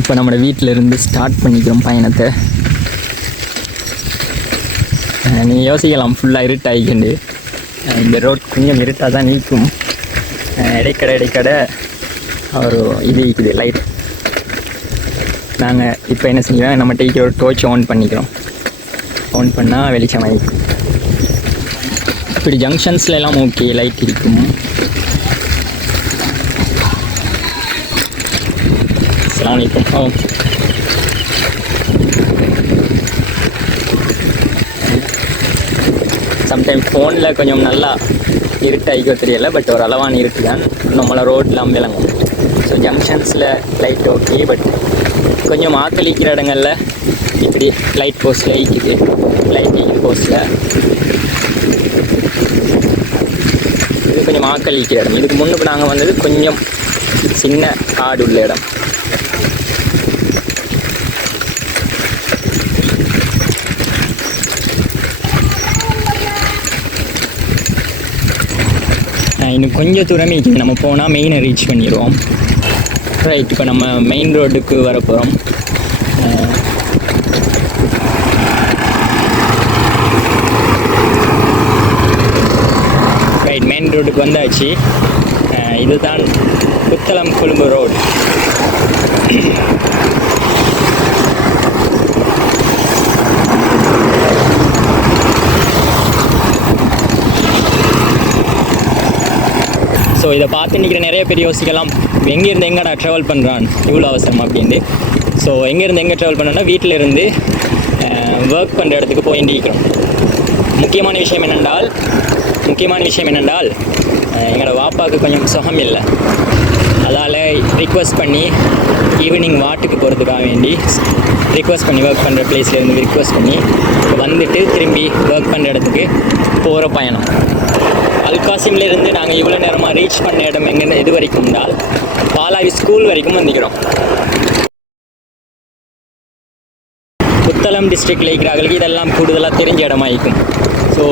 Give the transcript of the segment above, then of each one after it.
இப்போ நம்ம வீட்டில் இருந்து ஸ்டார்ட் பண்ணிக்கிறோம் பயணத்தை. நீங்கள் யோசிக்கலாம் ஃபுல்லாக இருட்டாகிக்கண்டு. இந்த ரோட் கொஞ்சம் இருட்டாக தான் நீக்கும். இடைக்கடை ஒரு இது இருக்குது லைட். நாங்கள் இப்போ என்ன செய்வோம், நம்ம டீக்கு ஒரு டோர்ச் ஆன் பண்ணிக்கிறோம். ஆன் பண்ணால் வெளிச்சம் ஆகிக்கும். இப்படி ஜங்ஷன்ஸில் எல்லாம் ஓகே லைட் இருக்கும். அஸ்ஸலாமு அலைக்கும். சம்டைம் ஃபோனில் கொஞ்சம் நல்லா இருட்டாகிக்கோ தெரியலை, பட் ஒரு அளவான இருட்டு தான் நம்மளை ரோட்லாம் விளங்கும். ஸோ ஜங்ஷன்ஸில் லைட் ஓகே, பட் கொஞ்சம் ஆக்களிக்கிற இடங்களில் இப்படி லைட் போஸ்ட்டில் ஐக்குது. லைட்டிங் போஸ்ட்டில் இது கொஞ்சம் ஆக்களிக்கிற இடம். இதுக்கு முன்னுக்கு நாங்கள் வந்தது கொஞ்சம் சின்ன காடு உள்ள இடம். இன்னும் கொஞ்சம் தூரமே நம்ம போனால் மெயினை ரீச் பண்ணிடுவோம். ரைட், இப்போ நம்ம மெயின் ரோடுக்கு வர போகிறோம். ரைட், மெயின் ரோடுக்கு வந்தாச்சு. இதுதான் புத்தளம் கொழும்பு ரோடு. ஸோ இதை பார்த்து நிற்கிற நிறைய பேர் யோசிக்கலாம், எங்கேருந்து எங்கடா ட்ராவல் பண்ணுறான் இவ்வளோ அவசரம் அப்படின்ட்டு. ஸோ எங்கேருந்து எங்கே ட்ராவல் பண்ணோன்னா வீட்டில் இருந்து ஒர்க் பண்ணுற இடத்துக்கு போய் நிற்கிறோம். முக்கியமான விஷயம் என்னென்றால் எங்களோட வாப்பாவுக்கு கொஞ்சம் சுகம் இல்லை. அதால் ரிக்வெஸ்ட் பண்ணி ஈவினிங் வாட்டுக்கு போகிறதுக்காக வேண்டி ரிக்வெஸ்ட் பண்ணி ஒர்க் பண்ணுற பிளேஸ்லேருந்து ரிக்வெஸ்ட் பண்ணி வந்துட்டு திரும்பி ஒர்க் பண்ணுற இடத்துக்கு போகிற பயணம். அல்காசிம்லேருந்து நாங்கள் இவ்வளோ நேரமாக ரீச் பண்ண இடம் எங்கன்னு எது வரைக்கும்னால் பாலாவி ஸ்கூல் வரைக்கும் வந்துக்கிறோம். புத்தளம் டிஸ்ட்ரிக்டில் இருக்கிறவர்களுக்கு இதெல்லாம் கூடுதலாக தெரிஞ்ச இடமா இருக்கும். ஸோ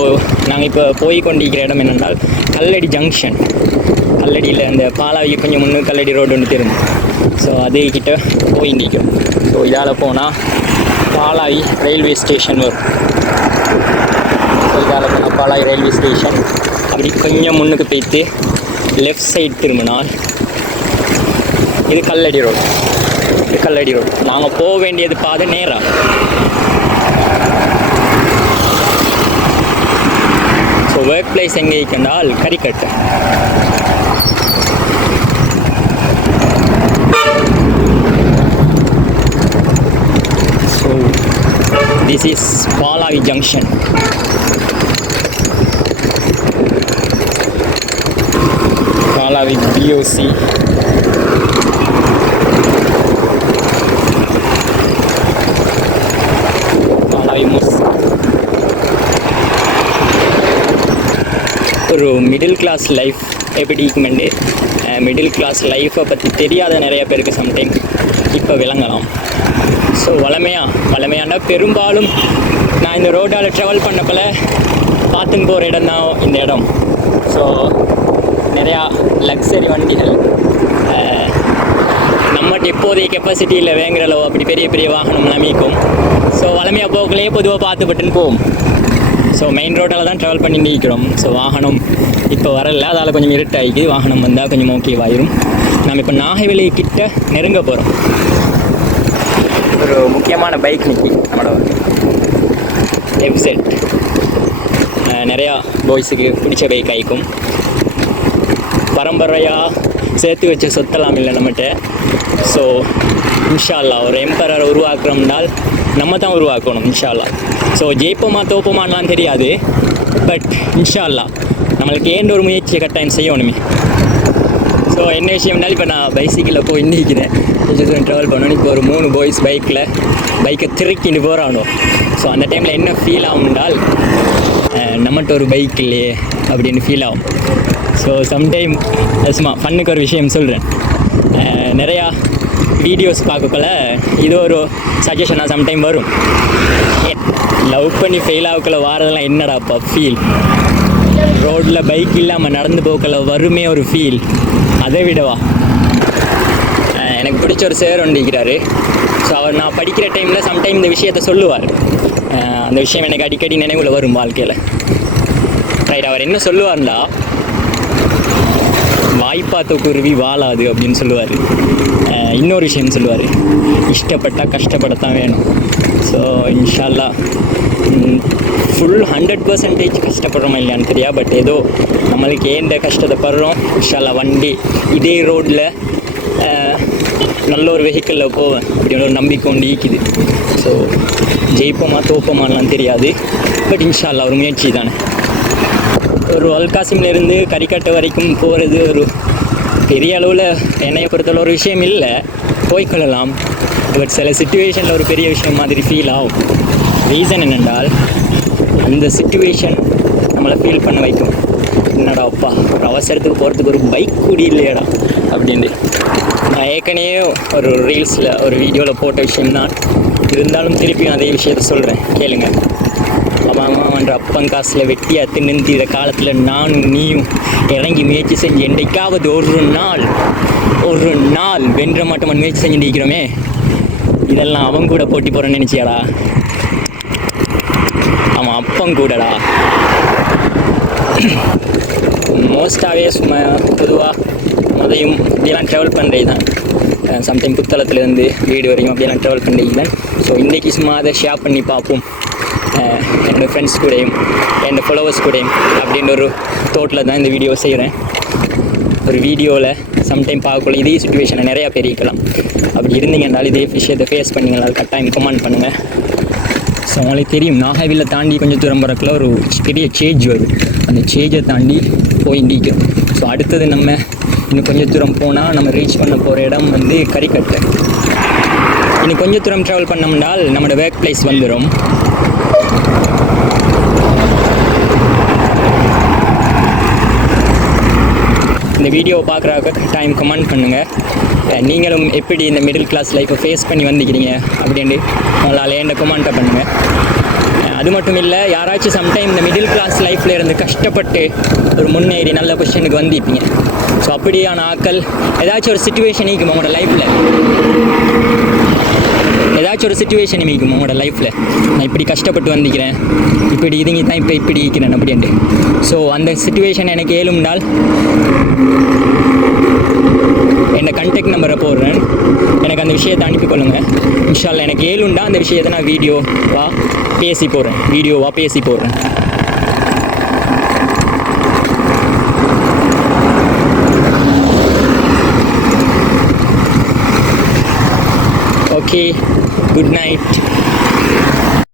நாங்கள் இப்போ போய் கொண்டிருக்கிற இடம் என்னென்றால் கல்லடி ஜங்ஷன். கல்லடியில் அந்த பாலாவி கொஞ்சம் முன்னு கல்லடி ரோடு ஒன்று திரும்பும். ஸோ அதுக்கிட்ட போய் நிற்கிறோம். ஸோ இதால் போனால் பாலாவி ரயில்வே ஸ்டேஷன் வரும். இதால் போனால் பாலாவி ரயில்வே ஸ்டேஷன். அப்படி கொஞ்சம் முன்னுக்கு போய்த்து லெஃப்ட் சைடு திரும்பினால் இது கல்லடி ரோடு. நாங்கள் போக வேண்டியது பாதை நேராக. ஸோ ஒர்க் பிளேஸ் எங்கே இருக்கின்றால் Karikattu. So this is Palavi junction. Palavi BOC. Palavi ஒரு மிடில் கிளாஸ் லைஃப் எப்படி இருக்குமெண்டு, மிடில் கிளாஸ் லைஃப்பை பற்றி தெரியாத நிறைய பேருக்கு சம்டைம் இப்போ விளங்கலாம். ஸோ வளமையானா பெரும்பாலும் நான் இந்த ரோட்டால் ட்ராவல் பண்ணப்போல பார்த்துன்னு போகிற இடம் தான் இந்த இடம். ஸோ நிறையா லக்ஸரி வண்டிகள் நம்மகிட்ட இப்போதைய கெப்பாசிட்டியில் வேங்குற அளவு அப்படி பெரிய பெரிய வாகனம்லாம் மீக்கும். ஸோ வளமையாக போகலையே பொதுவாக பார்த்துப்பட்டுன்னு போகும். ஸோ மெயின் ரோட்டில் தான் ட்ராவல் பண்ணி நிற்கிறோம். ஸோ வாகனம் இப்போ வரல, அதால் கொஞ்சம் இருட்டாகிக்கு. வாகனம் வந்தால் கொஞ்சம் ஓகேவாயிரும். நம்ம இப்போ நாகைவெளி கிட்ட நெருங்க போகிறோம். ஒரு முக்கியமான பைக் நிற்கி நம்மளோட FZ. நிறையா பாய்ஸுக்கு பிடிச்ச பைக் ஆகிக்கும். பரம்பரையாக சேர்த்து வச்ச சொத்தெல்லாம் இல்லை நம்மகிட்ட. ஸோ இன்ஷா அல்லாஹ் ஒரு எம்பரரை உருவாக்குறோம்னால் நம்ம தான் உருவாக்கணும் இன்ஷா அல்லாஹ். ஸோ ஜெயிப்போமா தோப்போமான்லாம் தெரியாது, பட் இன்ஷா அல்லாஹ் நம்மளுக்கு ஏன் ஒரு முயற்சியை கட்டாயம் செய்யணுமே. ஸோ என்ன விஷயம்னாலும் இப்போ நான் பைசிக்கிளில் போய் நிற்கிறேன். கொஞ்சம் ட்ராவல் பண்ணணும். இப்போ ஒரு 3 பாய்ஸ் பைக்கை திருக்கின்னு போகிறானோ. ஸோ அந்த டைமில் என்ன ஃபீல் ஆகும்னால் நம்மகிட்ட ஒரு பைக் இல்லையே அப்படின்னு ஃபீல் ஆகும். ஸோ சம்டைம் சும்மா ஃபன்னுக்கு ஒரு விஷயம் சொல்கிறேன். நிறையா வீடியோஸ் பார்க்கக்குள்ள இது ஒரு சஜஷனாக சம்டைம் வரும். லவ் பண்ணி ஃபெயில் ஆகக்குள்ள வாரதெல்லாம் என்னடாப்பா ஃபீல். ரோட்டில் பைக் இல்லாமல் நடந்து போக்கல வருமே ஒரு ஃபீல். அதை விடவா எனக்கு பிடிச்ச ஒரு சார் ஒன்று இருக்கிறாரு. ஸோ அவர் நான் படிக்கிற டைமில் சம்டைம் இந்த விஷயத்த சொல்லுவார். அந்த விஷயம் எனக்கு அடிக்கடி நினைவில் வரும் வாழ்க்கையில். ரைட், அவர் என்ன சொல்லுவார்னா, வாய்ப்பாத்த குருவி வாழாது அப்படின்னு சொல்லுவார். இன்னொரு விஷயம் சொல்லுவார், இஷ்டப்பட்டால் கஷ்டப்படத்தான் வேணும். ஸோ இன்ஷா அல்லாஹ் ஃபுல் 100% கஷ்டப்படுறோமா இல்லையான்னு தெரியா, பட் ஏதோ நம்மளுக்கு ஏந்த கஷ்டத்தை படுறோம். இன்ஷா அல்லாஹ் வண்டி இதே ரோட்டில் நல்ல ஒரு வெஹிக்கிளில் போவேன் அப்படின்னு ஒரு நம்பிக்கை ஒன்று ஈக்குது. ஸோ ஜெயிப்போமா தோப்போமாலாம் தெரியாது, பட் இன்ஷா அல்லாஹ் ஒரு முயற்சி தானே. ஒரு அல்காசிம்லேருந்து கரிக்கட்டை வரைக்கும் போகிறது ஒரு பெரிய அளவில் என்னையை பொறுத்தவரை ஒரு விஷயம் இல்லை, போய்க்கொள்ளலாம். பட் சில சுச்சுவேஷனில் ஒரு பெரிய விஷயம் மாதிரி ஃபீல் ஆகும். ரீசன் என்னென்றால், அந்த சுச்சுவேஷன் நம்மளை ஃபீல் பண்ண வைக்கும். என்னடா அப்பா, ஒரு அவசரத்துக்கு போகிறதுக்கு ஒரு பைக் கூடி இல்லையடா அப்படின்ட்டு. நான் ஏற்கனவே ஒரு ரீல்ஸில் ஒரு வீடியோவில் போட்ட விஷயம்தான், இருந்தாலும் திருப்பியும் அதே விஷயத்த சொல்கிறேன், கேளுங்க. அம்மான்ற அப்பன் காசில் வெட்டியாக தின்னுந்திர காலத்தில் நானும் நீயும் இறங்கி முயற்சி செஞ்சு என்றைக்காவது ஒரு நாள் வென்ற மாட்டோம் முயற்சி செஞ்சுட்டு இருக்கிறோமே, இதெல்லாம் அவன் கூட போட்டி போகிறேன்னு நினச்சியாடா? அவன் அப்பன் கூடடா. மோஸ்ட்டாகவே சும்மா பொதுவாக அதையும் இப்படியெல்லாம் ட்ராவல் பண்ணுறது தான். சம்டைம் புத்தளத்துலேருந்து வீடு வரையும் அப்படியெல்லாம் ட்ராவல் பண்ணுறது தான். ஸோ இன்றைக்கி சும்மா அதை ஷேர் பண்ணி பார்ப்போம் என்னோடய ஃப்ரெண்ட்ஸ் கூடயும் என்னோடய ஃபாலோவர்ஸ் கூடயும் அப்படின்ற ஒரு தோட்டில் தான் இந்த வீடியோ செய்கிறேன். ஒரு வீடியோவில் சம்டைம் பார்க்கல இதே சுச்சுவேஷனை நிறையா பேர் இருக்கலாம். அப்படி இருந்தீங்கன்னாலும் இதே விஷயத்தை ஃபேஸ் பண்ணிங்கனாலும் கட்டாயம் கமெண்ட் பண்ணுங்கள். ஸோ அவங்களுக்கு தெரியும், நாகவில்லை தாண்டி கொஞ்சம் தூரம் போகிறக்குள்ள ஒரு பெரிய சேஞ்ச் வரும். அந்த சேஞ்சை தாண்டி போய் நிற்கிறோம். ஸோ அடுத்தது நம்ம இன்னும் கொஞ்சம் தூரம் போனால் நம்ம ரீச் பண்ண போகிற இடம் வந்து கரிக்கட்டை. இன்னும் கொஞ்சம் தூரம் ட்ராவல் பண்ணோம்னால் நம்மளோட ஒர்க் பிளேஸ் வந்துடும். இந்த வீடியோவை பார்க்குறாக்க டைம் கமெண்ட் பண்ணுங்கள். நீங்களும் எப்படி இந்த மிடில் கிளாஸ் லைஃப்பை ஃபேஸ் பண்ணி வந்துக்கிறீங்க அப்படின்ட்டு உங்களால் என்ன கமெண்ட்டை பண்ணுங்கள். அது மட்டும் இல்லை, யாராச்சும் சம்டைம் இந்த மிடில் கிளாஸ் லைஃப்பில் இருந்து கஷ்டப்பட்டு ஒரு முன்னேறி நல்ல பொசிஷனுக்கு வந்துப்பீங்க. ஸோ அப்படியான ஆட்கள் ஏதாச்சும் ஒரு சுச்சுவேஷன் இருக்கும் உங்களோட லைஃப்பில், ஏதாச்சும் ஒரு சுச்சுவேஷன் இருக்கும் உங்களோட லைஃப்பில், நான் இப்படி கஷ்டப்பட்டு வந்துக்கிறேன், இப்படி இதுங்க தான் இப்போ இப்படி இருக்கிறேன் அப்படின்ட்டு. ஸோ அந்த சுச்சுவேஷன் எனக்கு ஏழும்னால் என்னை கான்டாக்ட் நம்பரை போடுறேன், எனக்கு அந்த விஷயத்தை அனுப்பிக்கொள்ளுங்கள். இன்ஷா அல்லாஹ் எனக்கு ஏழுண்டா அந்த விஷயத்தை நான் வீடியோவாக பேசி போடுறேன். Okay, good night.